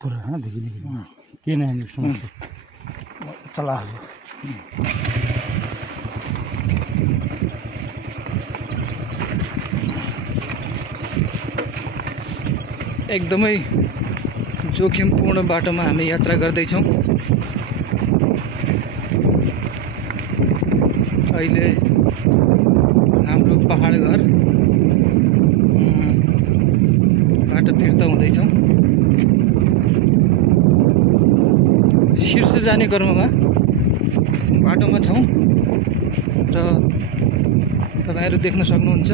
पूरा हाँ देखिए के नहीं समझ चला एकदमै जोखिमपूर्ण बाटोमा हामी यात्रा गर्दैछौँ। अहिले हाम्रो पहाड घर बाटो फिर्ता हुँदैछौँ। शीर्ष जाने क्रममा बाटोमा छौँ र तपाईहरु देख्न सक्नुहुन्छ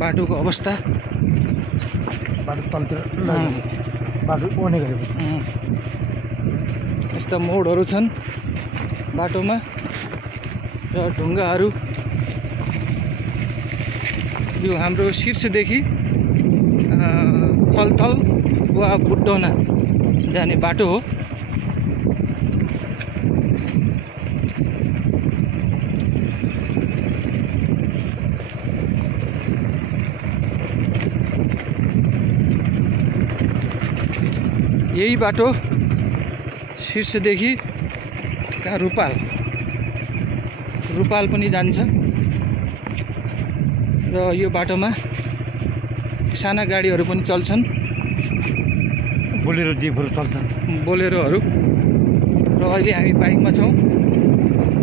बाटोको अवस्था। बाटो तलतिर बाटो ओर्ने गरेको यस्ता मोडहरू छन् बाटोमा र ढुङ्गाहरू। यो हाम्रो शीर्षदेखि खलथल वा बुट्टौना जाने बाटो हो। यही बाटो शीर्षदेखि कहाँ रूपाल पनि जान्छ र यो बाटोमा साना गाडीहरू पनि चल्छन्, बोलेरो जिपहरू चल्छन्, बोलेरोहरू। र अहिले हामी बाइकमा छौँ,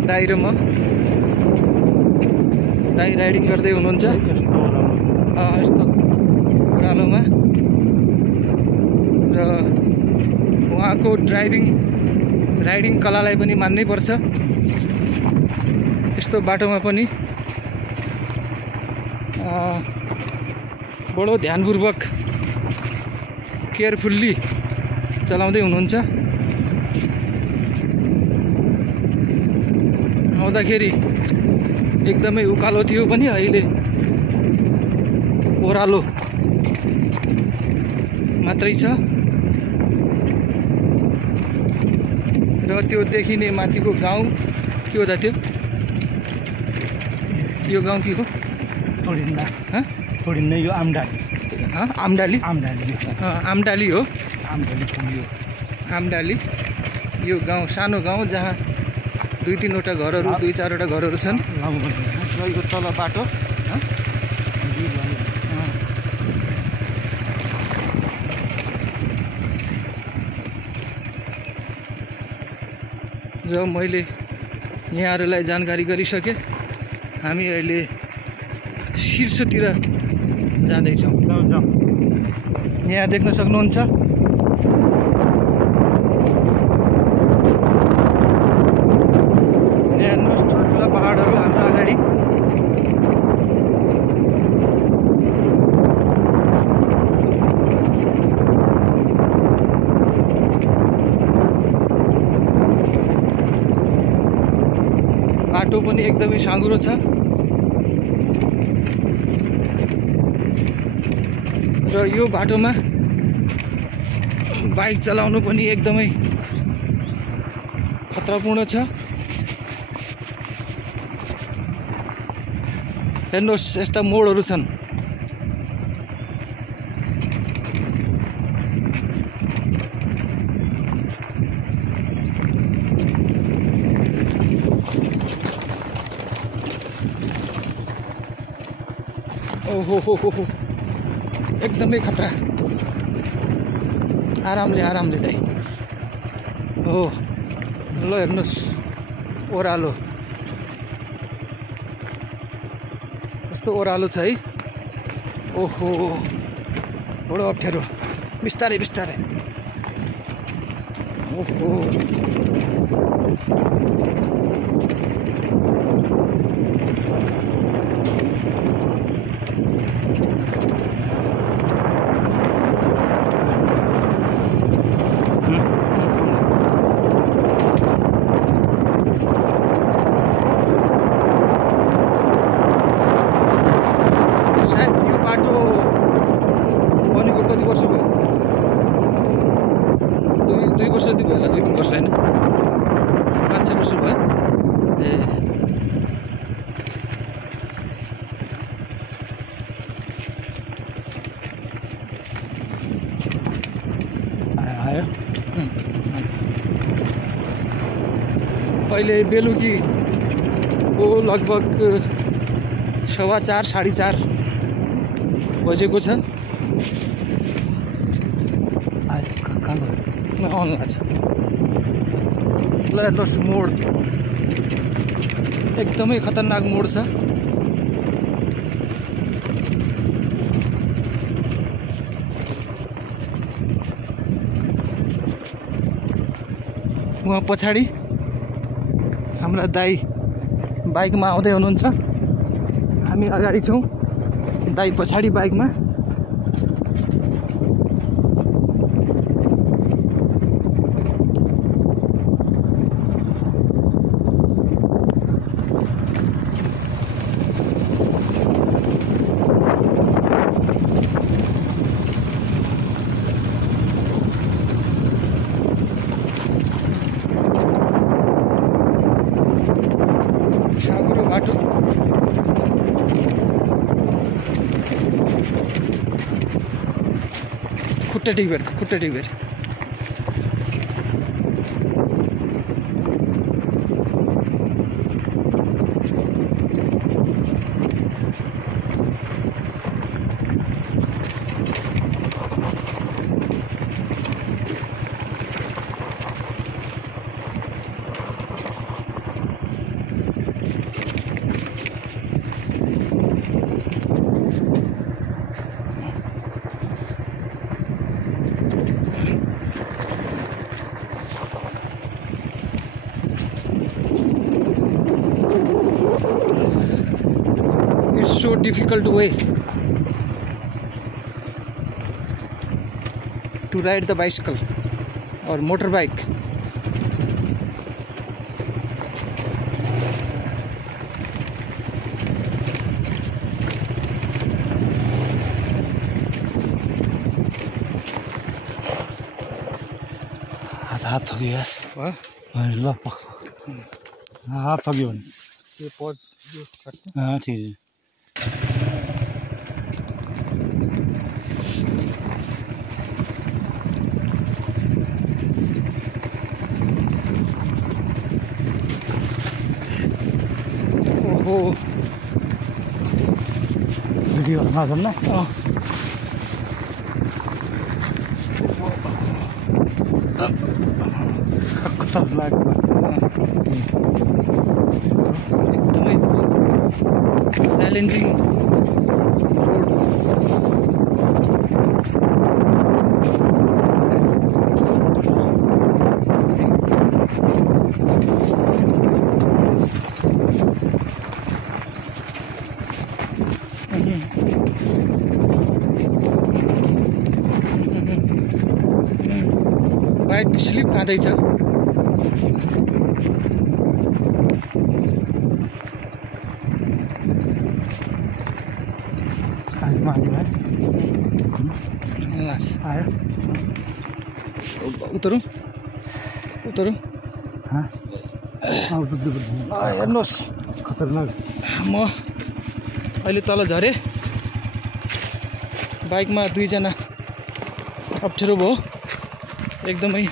दाइ र म। दाइ राइडिङ गर्दै हुनुहुन्छ यस्तो ओह्रालोमा र उहाँको राइडिङ कलालाई पनि मान्नै पर्छ। यस्तो बाटोमा पनि बडो ध्यानपूर्वक केयरफुल्ली चलाउँदै हुनुहुन्छ। आउँदाखेरि एकदमै उकालो थियो पनि अहिले ओह्रालो मात्रै छ र त्यो देखिने माथिको गाउँ के हो त त्यो? यो गाउँ के हो? थोडिन्दा यो आमडाली हो। आमडाली यो गाउँ सानो गाउँ जहाँ 2-3वटा घरहरू 2-4वटा घरहरू छन् र यो तल बाटो। र मैले यहाँहरूलाई जानकारी गरिसकेँ। हामी अहिले शीर्षतिर जाँदैछौँ। यहाँ देख्न सक्नुहुन्छ यहाँ ठुल्ठुला पहाडहरू हाम्रो अगाडि। बाटो पनि एकदमै साँघुरो छ र यो बाटोमा बाइक चलाउनु पनि एकदमै खतरापूर्ण छ। हेर्नुहोस् यस्ता मोडहरू छन्। ओहो एकदमै खतरा। आरामले दाइ। हो ल हेर्नुहोस् ओह्रालो कस्तो ओह्रालो छ है। ओहो बडो अप्ठ्यारो। बिस्तारै ओहो आयो अहिले बेलुकीको लगभग 4:15 4:30 बजेको छ। आउनु लाग्छ ल हेर्नुहोस् मोड एकदमै खतरनाक मोड छ। उहाँ पछाडि हाम्रा दाइ बाइकमा आउँदै हुनुहुन्छ, हामी अगाडि छौँ, दाइ पछाडि बाइकमा। साँघुरो बाटो खुट्टा टिपेर It's so difficult way to ride the bicycle or motorbike. हात थग्यो यार ल हात थग्यो भने ये पॉज जो करते ठिक छ। ओहो भिडियो नजाम न खतरनाक एकदमै च्यालेन्जिङ रोड। बाइक स्लिप खाँदैछ। आयो उतरौँ हेर्नुहोस् खतरनाक। म अहिले तल झरेँ, बाइकमा 2 जना अप्ठ्यारो भयो, एकदमै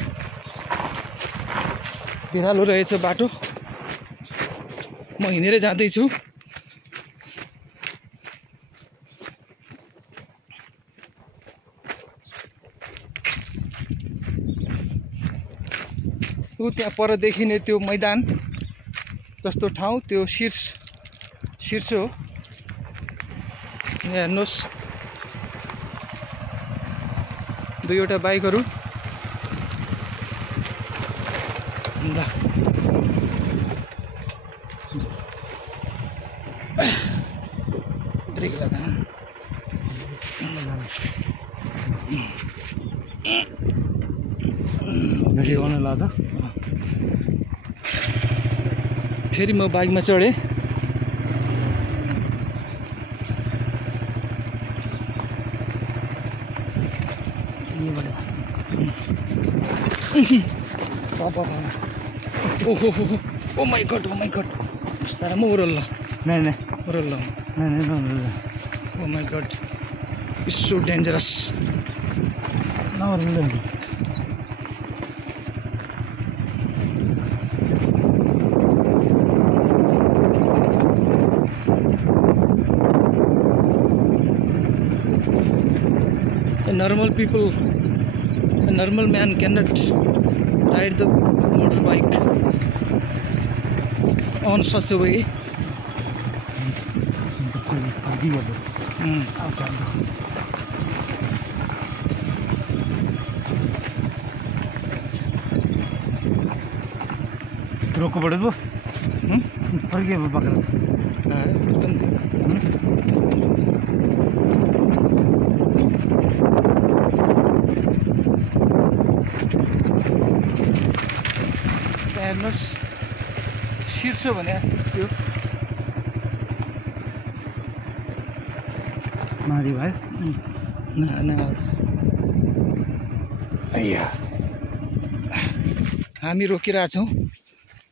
भिरालो रहेछ बाटो। म हिँडेर जाँदैछु। ऊ त्यहाँ पर देखिने त्यो मैदान जस्तो ठाउँ, त्यो शीर्ष हो। यहाँ हेर्नुहोस् 2वटा बाइकहरू। ब्रेक लगा भिडियो गर्न लाग्दा फेरि म बाइकमा चढेँ। ओहो ओ माई गड बिस्तारै म ओह्राल्ला नहीं ओह्राल्ला नहीं oh my God, it's so dangerous. normal people, a normal man cannot ride the motorbike on such a way. रोको पड़ेगा पर के पकड़ हेर्नुहोस् शीर्ष भने त्यो मारी भाइ अय्या हामी रोकिरहेछौँ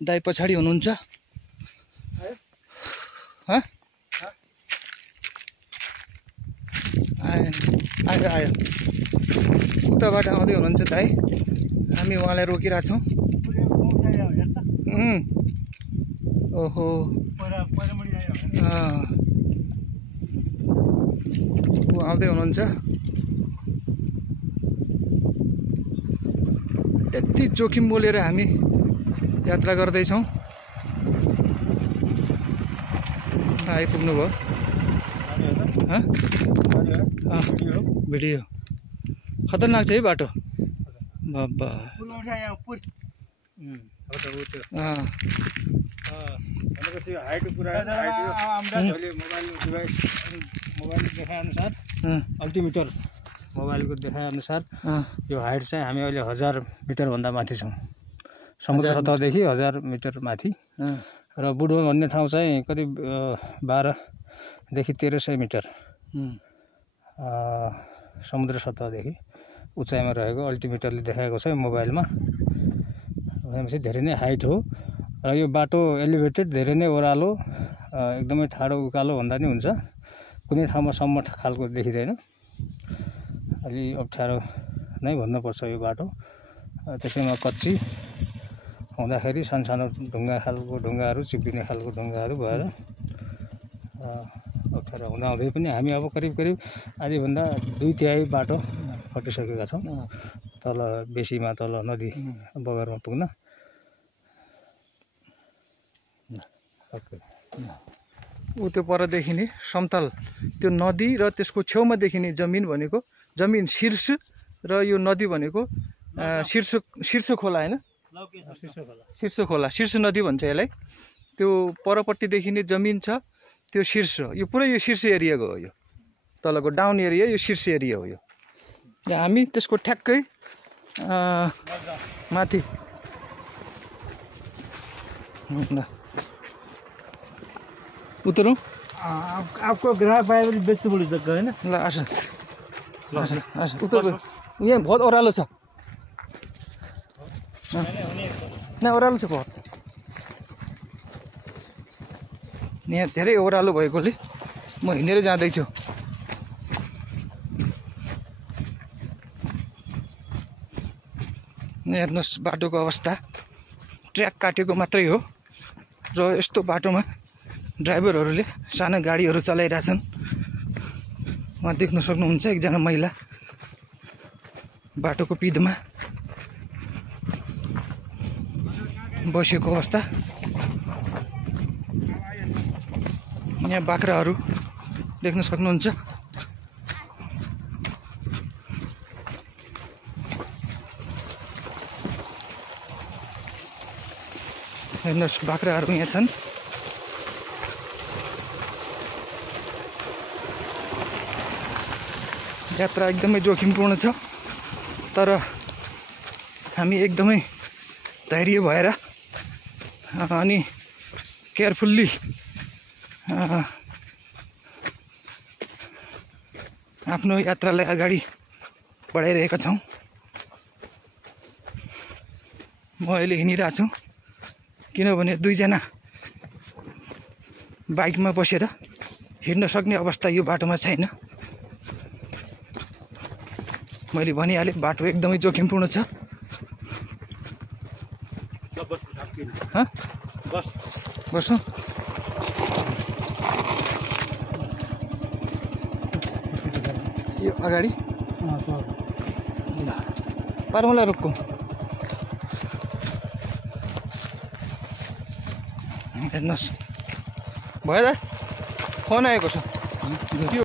दाइ पछाडि हुनुहुन्छ आयो आयो उताबाट आउँदै हुनुहुन्छ दाइ हामी उहाँलाई रोकिरहेछौँ ओहो ऊ आउँदै हुनुहुन्छ यति जोखिम बोलेर हामी यात्रा गर्दैछौँ आइपुग्नु भयो भिडियो खतरनाक छ है बाटो बाबा अल्टिमिटर मोबाइलको देखाए अनुसार यो हाइट चाहिँ हामी अहिले 1000 मिटरभन्दा माथि छौँ समुद्र सतहदेखि 1000 मिटर माथि र बुढो भन्ने ठाउँ चाहिँ करिब 12देखि 1300 मिटर समुद्र सतहदेखि उचाइमा रहेको अल्टिमिटरले देखाएको छ मोबाइलमा भनेपछि धेरै नै हाइट हो र यो बाटो एलिभेटेड धेरै नै ओह्रालो एकदमै ठाडो उकालो भन्दा नि हुन्छ कुनै ठाउँमा सम्म खालको देखिँदैन अलि अप्ठ्यारो नै भन्नुपर्छ यो बाटो त्यसैमा कच्ची हुँदाखेरि सानसानो ढुङ्गा खालको ढुङ्गाहरू चिप्लिने खालको ढुङ्गाहरू भएर अप्ठ्यारो हुँदाहुँदै पनि हामी अब करिब आधीभन्दा 2/3 बाटो कटिसकेका छौँ तल बेसीमा तल नदी बगरमा पुग्न ऊ त्यो पर देखिने समतल त्यो नदी र त्यसको छेउमा देखिने जमिन भनेको जमिन शीर्ष र यो नदी भनेको शीर्ष खोला हैन शीर्ष नदी भन्छ यसलाई त्यो परपट्टि देखिने जमिन छ त्यो शीर्ष यो पुरै यो शीर्ष एरियाको हो यो तलको डाउन एरिया यो शीर्ष एरिया हो यो हामी त्यसको ठ्याक्कै माथि उतरौँ आपको ग्राहक पाए पनि बेच्नु पऱ्यो जग्गा हैन ल आस उतर यहाँ बहुत ओह्रालो छ न ओह्रालो छ बहुत यहाँ धेरै ओह्रालो भएकोले म हिँडेर जाँदैछु हेर्नुहोस् बाटोको अवस्था ट्र्याक काटेको मात्रै हो र यस्तो बाटोमा ड्राइभरहरूले साना गाडीहरू चलाइरहेछन् उहाँ देख्न सक्नुहुन्छ एकजना महिला बाटोको पिँधमा बसेको अवस्था यहाँ बाख्राहरू देख्न सक्नुहुन्छ हेर्नुहोस् बाख्राहरू यहाँ छन् यात्रा एकदमै जोखिमपूर्ण छ तर हामी एकदमै धैर्य भएर अनि केयरफुल्ली आफ्नो यात्रालाई अगाडि बढाइरहेका छौँ म अहिले हिँडिरहेको छु किनभने दुईजना बाइकमा बसेर हिँड्न सक्ने अवस्था यो बाटोमा छैन मैले भनिहालेँ बाटो एकदमै जोखिमपूर्ण छ बस्नु यो अगाडि पार मलाई रोक्को हेर्नुहोस् भयो त फोन आएको छ